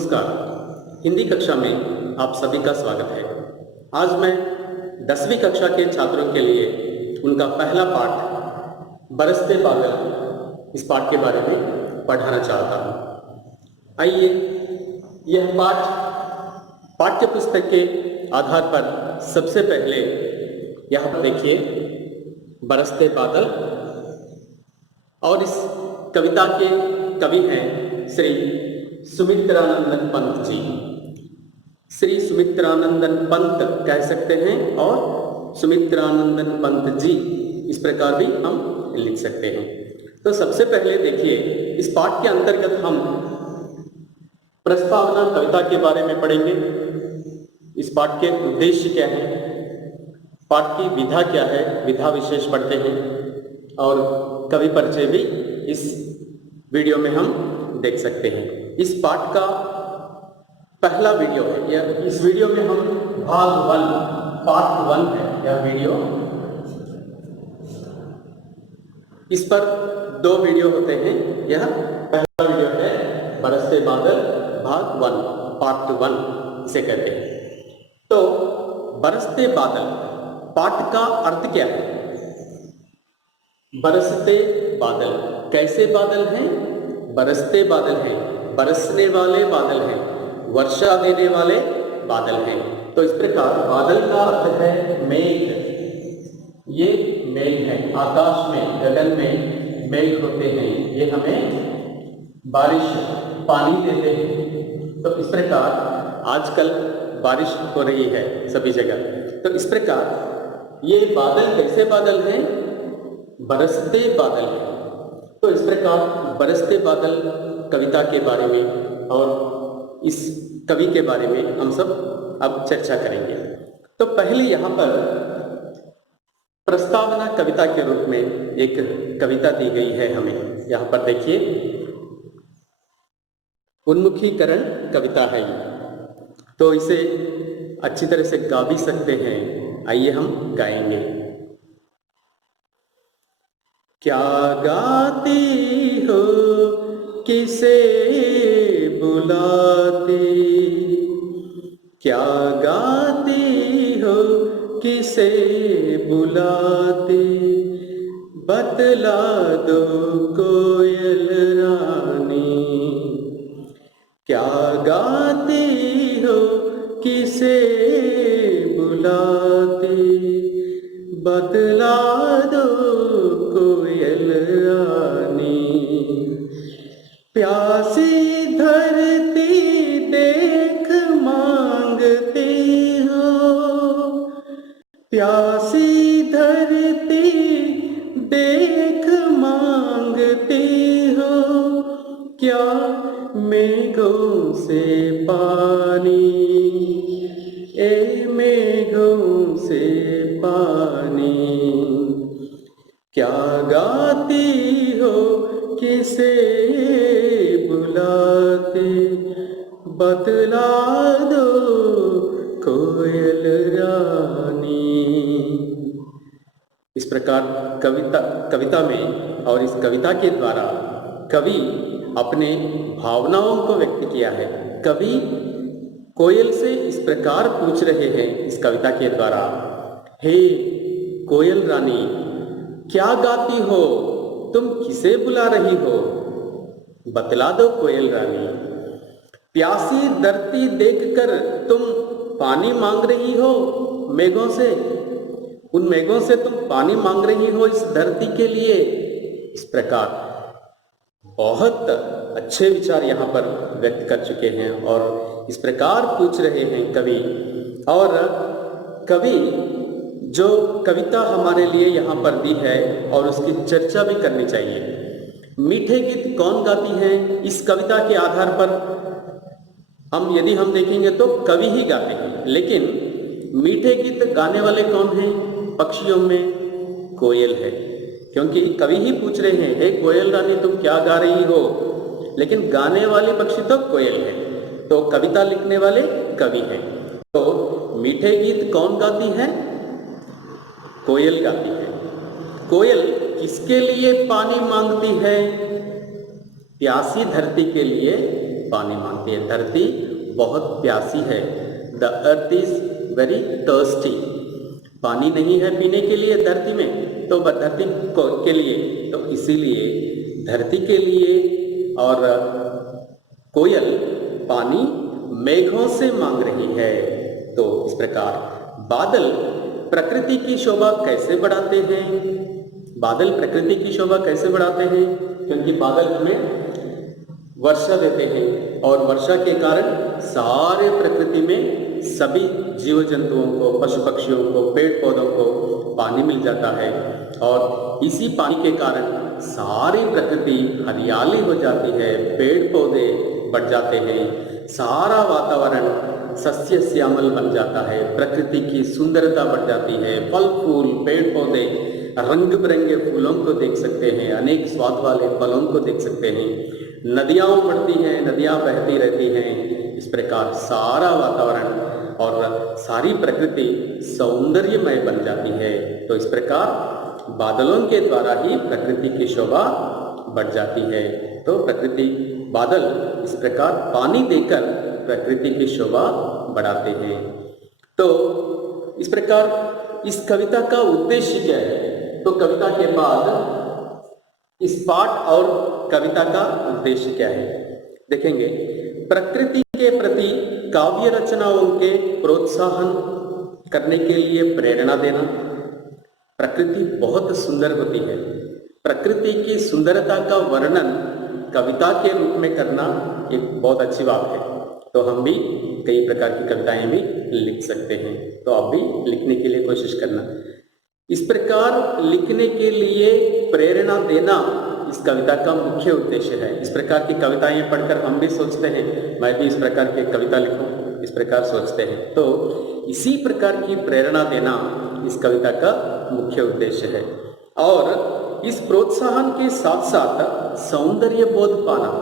नमस्कार। हिंदी कक्षा में आप सभी का स्वागत है। आज मैं 10वीं कक्षा के छात्रों के लिए उनका पहला पाठ बरसते बादल इस पाठ के बारे में पढ़ाना चाहता हूँ। आइए यह पाठ पाठ्य पुस्तक के आधार पर सबसे पहले यहाँ पर देखिए बरसते बादल, और इस कविता के कवि हैं श्री सुमित्रानंदन पंत जी। श्री सुमित्रानंदन पंत कह सकते हैं और सुमित्रानंदन पंत जी इस प्रकार भी हम लिख सकते हैं। तो सबसे पहले देखिए इस पाठ के अंतर्गत हम प्रस्तावना कविता के बारे में पढ़ेंगे। इस पाठ के उद्देश्य क्या है, पाठ की विधा क्या है, विधा विशेष पढ़ते हैं, और कवि परिचय भी इस वीडियो में हम देख सकते हैं। इस पाठ का पहला वीडियो है, या इस वीडियो में हम भाग 1 पार्ट 1 है यह वीडियो। इस पर 2 वीडियो होते हैं। यह पहला वीडियो है बरसते बादल भाग 1 पार्ट 1 इसे कहते हैं। तो बरसते बादल पाठ का अर्थ क्या है? बरसते बादल कैसे बादल हैं? बरसते बादल हैं, बरसने वाले बादल हैं, वर्षा देने वाले बादल हैं। तो इस प्रकार बादल का अर्थ है मेघ। ये मेघ है, आकाश में गगन में मेघ होते हैं, ये हमें बारिश पानी देते हैं। तो इस प्रकार आजकल बारिश हो रही है सभी जगह। तो इस प्रकार ये बादल कैसे बादल हैं? बरसते बादल हैं। तो इस प्रकार बरसते बादल कविता के बारे में और इस कवि के बारे में हम सब अब चर्चा करेंगे। तो पहले यहाँ पर प्रस्तावना कविता के रूप में एक कविता दी गई है हमें। यहाँ पर देखिए उन्मुखीकरण कविता है ये, तो इसे अच्छी तरह से गा भी सकते हैं। आइए हम गाएंगे। क्या गाती हो किसे बुलाती, क्या गाती हो किसे बुलाती, बतला दो कोयल रानी। क्या गाती हो किसे बुलाती, बतला दो कोयल रानी। प्यासी धरती देख मांगती हो, प्यासी धरती देख मांगती हो, क्या मेघों से पानी, ए मेघों से पानी। क्या गाती हो किसे बुलाती, बतला दो कोयल रानी। इस प्रकार कविता में और इस कविता के द्वारा कवि अपने भावनाओं को व्यक्त किया है। कवि कोयल से इस प्रकार पूछ रहे हैं इस कविता के द्वारा, हे कोयल रानी क्या गाती हो, तुम किसे बुला रही हो, बतला दो कोयल रानी। प्यासी धरती देखकर तुम पानी मांग रही हो मेघों से, उन मेघों से तुम पानी मांग रही हो इस धरती के लिए। इस प्रकार बहुत अच्छे विचार यहाँ पर व्यक्त कर चुके हैं और इस प्रकार पूछ रहे हैं कवि। और कवि जो कविता हमारे लिए यहाँ पर दी है और उसकी चर्चा भी करनी चाहिए। मीठे गीत कौन गाती हैं? इस कविता के आधार पर यदि हम देखेंगे तो कवि ही गाते हैं, लेकिन मीठे गीत गाने वाले कौन हैं? पक्षियों में कोयल है, क्योंकि कवि ही पूछ रहे हैं, हे कोयल रानी तुम क्या गा रही हो, लेकिन गाने वाले पक्षी तो कोयल है, तो कविता लिखने वाले कवि हैं। तो मीठे गीत कौन गाती है? कोयल गाती है। कोयल किसके लिए पानी मांगती है? प्यासी धरती के लिए पानी मांगती है। धरती बहुत प्यासी है। The earth is very thirsty. पानी नहीं है पीने के लिए धरती में, तो धरती के लिए, तो इसीलिए धरती के लिए और कोयल पानी मेघों से मांग रही है। तो इस प्रकार बादल प्रकृति की शोभा कैसे बढ़ाते हैं? बादल प्रकृति की शोभा कैसे बढ़ाते हैं? क्योंकि बादल हमें वर्षा देते हैं और वर्षा के कारण सारे प्रकृति में सभी जीव जंतुओं को, पशु पक्षियों को, पेड़ पौधों को पानी मिल जाता है और इसी पानी के कारण सारी प्रकृति हरियाली हो जाती है, पेड़ पौधे बढ़ जाते हैं, सारा वातावरण सस्य श्यामल बन जाता है, प्रकृति की सुंदरता बढ़ जाती है, फल फूल पेड़ पौधे रंग बिरंगे फूलों को देख सकते हैं, अनेक स्वाद वाले फलों को देख सकते हैं, नदियाँ बढ़ती हैं, नदियाँ बहती रहती हैं। इस प्रकार सारा वातावरण और सारी प्रकृति सौंदर्यमय बन जाती है। तो इस प्रकार बादलों के द्वारा ही प्रकृति की शोभा बढ़ जाती है। तो प्रकृति बादल इस प्रकार पानी देकर प्रकृति की शोभा बढ़ाते हैं। तो इस प्रकार इस कविता का उद्देश्य क्या है? तो कविता के बाद इस पाठ और कविता का उद्देश्य क्या है देखेंगे। प्रकृति के प्रति काव्य रचनाओं के प्रोत्साहन करने के लिए प्रेरणा देना। प्रकृति बहुत सुंदर होती है। प्रकृति की सुंदरता का वर्णन कविता के रूप में करना एक बहुत अच्छी बात है। तो हम भी कई प्रकार की कविताएं भी लिख सकते हैं। तो आप भी लिखने के लिए कोशिश करना। इस प्रकार लिखने के लिए प्रेरणा देना इस कविता का मुख्य उद्देश्य है। इस प्रकार की कविताएं पढ़कर हम भी सोचते हैं मैं भी इस प्रकार की कविता लिखूं, इस प्रकार सोचते हैं। तो इसी प्रकार की प्रेरणा देना इस कविता का मुख्य उद्देश्य है। और इस प्रोत्साहन के साथ साथ सौंदर्य बोध पाना।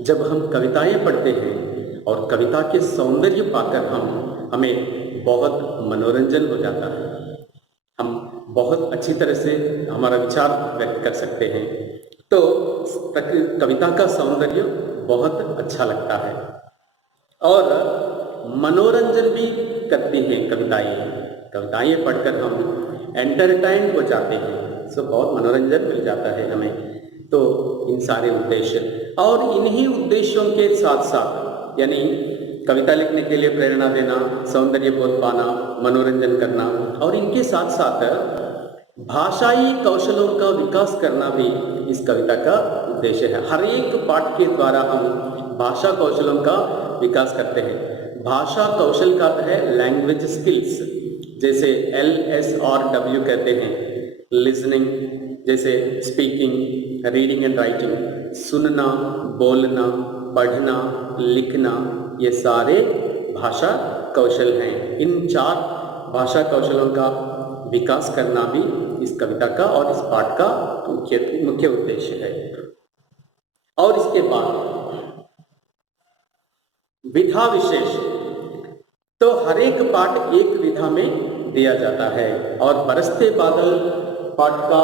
जब हम कविताएं पढ़ते हैं और कविता के सौंदर्य पाकर हमें बहुत मनोरंजन हो जाता है, हम बहुत अच्छी तरह से हमारा विचार व्यक्त कर सकते हैं। तो कविता का सौंदर्य बहुत अच्छा लगता है और मनोरंजन भी करती हैं कविताएं पढ़कर हम एंटरटेन हो जाते हैं। सो बहुत मनोरंजन मिल जाता है हमें। तो इन सारे उद्देश्य और इन्हीं उद्देश्यों के साथ साथ यानी कविता लिखने के लिए प्रेरणा देना, सौंदर्य बोध पाना, मनोरंजन करना और इनके साथ साथ भाषाई कौशलों का विकास करना भी इस कविता का उद्देश्य है। हर एक पाठ के द्वारा हम भाषा कौशलों का विकास करते हैं। भाषा कौशल का अर्थ है लैंग्वेज स्किल्स, जैसे LSRW कहते हैं, लिसनिंग जैसे स्पीकिंग, रीडिंग एंड राइटिंग, सुनना, बोलना, पढ़ना, लिखना, ये सारे भाषा कौशल हैं। इन 4 भाषा कौशलों का विकास करना भी इस कविता का और इस पाठ का मुख्य उद्देश्य है। और इसके बाद विधा विशेष। तो हर एक पाठ एक विधा में दिया जाता है और बरसते बादल पाठ का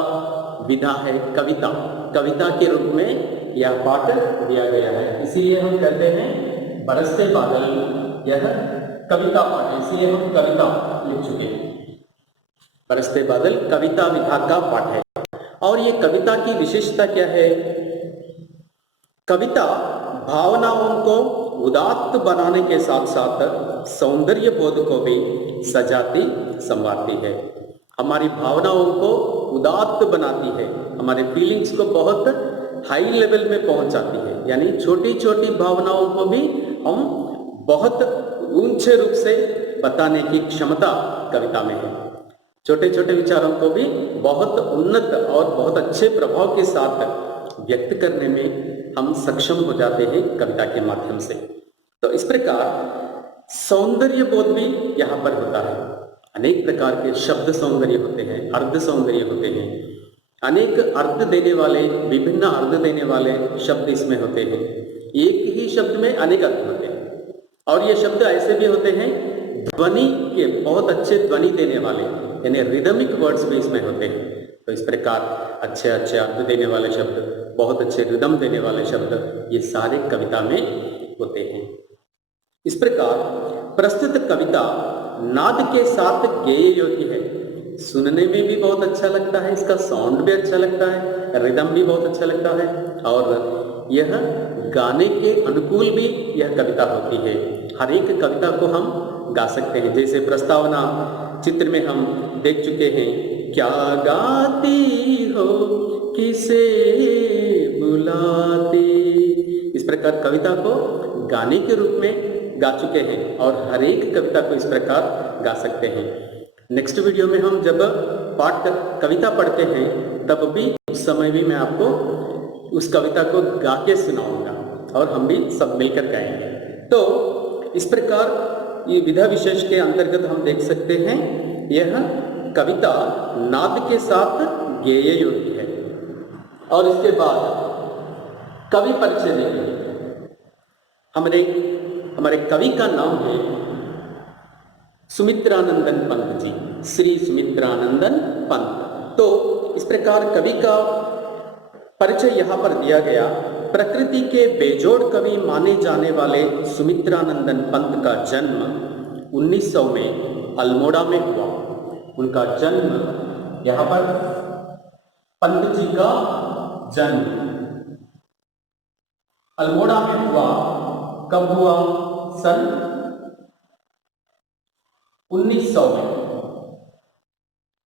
विधा है कविता। कविता के रूप में यह पाठ दिया गया है, इसीलिए हम कहते हैं बरसते बादल यह कविता पाठ है, इसलिए हम कविता लिख चुके हैं। बरसते बादल कविता विधा का पाठ है। और ये कविता की विशेषता क्या है? कविता भावनाओं को उदात्त बनाने के साथ साथ सौंदर्य बोध को भी सजाती संवारती है। हमारी भावनाओं को उदात्त बनाती है, हमारे फीलिंग्स को बहुत हाई लेवल में पहुंचाती है। यानी छोटी छोटी भावनाओं को भी हम बहुत ऊंचे रूप से बताने की क्षमता कविता में है। छोटे छोटे विचारों को भी बहुत उन्नत और बहुत अच्छे प्रभाव के साथ व्यक्त करने में हम सक्षम हो जाते हैं कविता के माध्यम से। तो इस प्रकार सौंदर्य बोध भी यहाँ पर होता है। अनेक प्रकार के शब्द सौंदर्य होते हैं, अर्ध सौंदर्य होते हैं, अनेक अर्थ देने वाले, विभिन्न अर्थ देने वाले शब्द इसमें होते हैं। एक ही शब्द में अनेक अर्थ होते हैं और ये शब्द ऐसे भी होते हैं ध्वनि के, बहुत अच्छे ध्वनि देने वाले, यानी रिदमिक वर्ड्स भी इसमें होते हैं। तो इस प्रकार अच्छे अच्छे अर्थ देने वाले शब्द, बहुत अच्छे रिदम देने वाले शब्द, ये सारे कविता में होते हैं। इस प्रकार प्रस्तुत कविता नाद के साथ गेय योग्य है। सुनने में भी बहुत अच्छा लगता है, इसका साउंड भी अच्छा लगता है, रिदम भी बहुत अच्छा लगता है और यह गाने के अनुकूल भी यह कविता होती है। हर एक कविता को हम गा सकते हैं। जैसे प्रस्तावना चित्र में हम देख चुके हैं, क्या गाती हो किसे बुलाती। इस प्रकार कविता को गाने के रूप में गा चुके हैं और हर एक कविता को इस प्रकार गा सकते हैं। नेक्स्ट वीडियो में हम जब पाठ कविता पढ़ते हैं तब भी उस समय भी मैं आपको उस कविता को गा के सुनाऊंगा और हम भी सब मिलकर गाएंगे। तो इस प्रकार ये विधा विशेष के अंतर्गत हम देख सकते हैं यह कविता नाद के साथ गेय योग्य है। और इसके बाद कवि परिचय देंगे। हमारे कवि का नाम है सुमित्रानंदन पंत जी, श्री सुमित्रानंदन पंत। तो इस प्रकार कवि का परिचय यहाँ पर दिया गया। प्रकृति के बेजोड़ कवि माने जाने वाले सुमित्रानंदन पंत का जन्म 1900 में अल्मोड़ा में हुआ। उनका जन्म यहाँ पर पंत जी का जन्म अल्मोड़ा में हुआ। कब हुआ? सन 1900 में।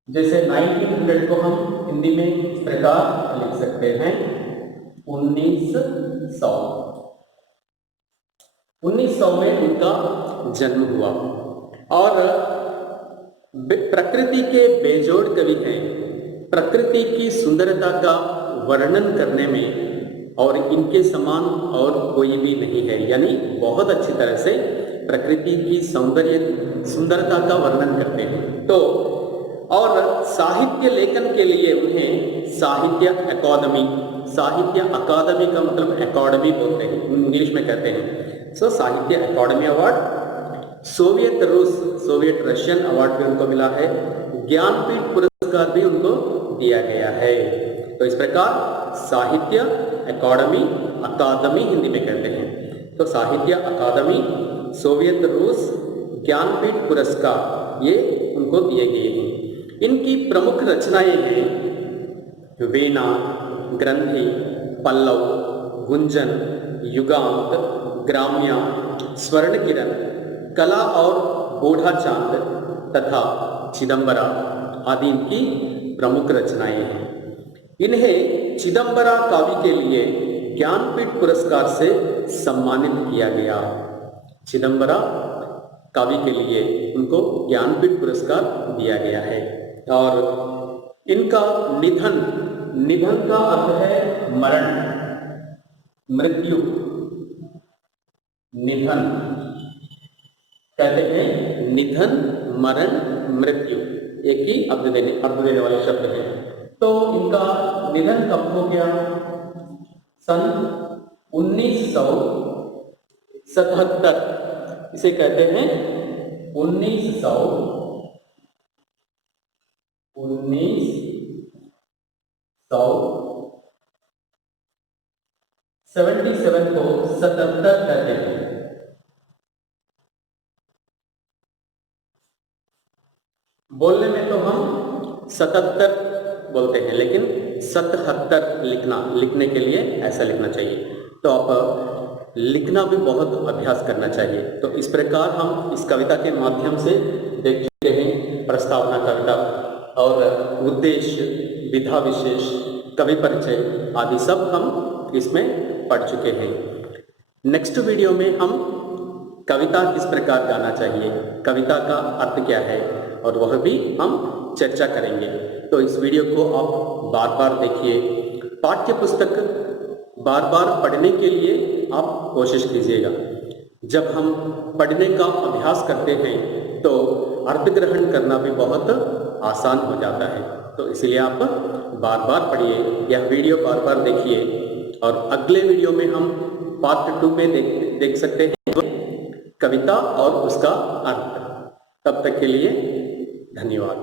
जैसे 1900 को हम हिंदी में इस प्रकार लिख सकते हैं 1900। 1900 में उनका जन्म हुआ और प्रकृति के बेजोड़ कवि हैं। प्रकृति की सुंदरता का वर्णन करने में और इनके समान और कोई भी नहीं है, यानी बहुत अच्छी तरह से प्रकृति की सुंदरता का वर्णन करते हैं। तो और साहित्य लेखन के लिए उन्हें साहित्य अकादमी का मतलब अकादमी बोलते हैं, इंग्लिश में कहते हैं। सो साहित्य अकादमी अवार्ड, सोवियत रशियन अवार्ड भी उनको मिला है, ज्ञानपीठ पुरस्कार भी उनको दिया गया है। तो इस प्रकार साहित्य अकादमी हिंदी में कहते हैं। तो साहित्य अकादमी, सोवियत रूस, ज्ञानपीठ पुरस्कार ये उनको दिए गए हैं। इनकी प्रमुख रचनाएं हैं वीणा, ग्रंथि, पल्लव, गुंजन, युगांत, ग्राम्या, स्वर्ण किरण, कला और बूढ़ा चांद तथा चिदंबरा आदि इनकी प्रमुख रचनाएं हैं। इन्हें चिदंबरा काव्य के लिए ज्ञानपीठ पुरस्कार से सम्मानित किया गया। चिदंबरा काव्य के लिए उनको ज्ञानपीठ पुरस्कार दिया गया है। और इनका निधन का अर्थ है मरण, मृत्यु। निधन कहते हैं निधन, मरण, मृत्यु एक ही अर्थ देने वाले शब्द हैं। तो इनका निधन कब हो गया? सन 1977। इसे कहते हैं 1977 को 77 कहते हैं। बोलने में तो हम 77 बोलते हैं, लेकिन 77 लिखने के लिए ऐसा लिखना चाहिए। तो आप लिखना भी बहुत अभ्यास करना चाहिए। तो इस प्रकार हम इस कविता के माध्यम से देख चुके हैं प्रस्तावना कविता और उद्देश्य, विधा विशेष, कवि परिचय आदि सब हम इसमें पढ़ चुके हैं। नेक्स्ट वीडियो में हम कविता किस प्रकार गाना चाहिए, कविता का अर्थ क्या है, और वह भी हम चर्चा करेंगे। तो इस वीडियो को आप बार बार देखिए। पाठ्य पुस्तक बार बार पढ़ने के लिए आप कोशिश कीजिएगा। जब हम पढ़ने का अभ्यास करते हैं तो अर्थ ग्रहण करना भी बहुत आसान हो जाता है। तो इसलिए आप बार बार पढ़िए, यह वीडियो बार बार देखिए। और अगले वीडियो में हम पार्ट 2 में देख सकते हैं कविता और उसका अर्थ। तब तक के लिए धन्यवाद।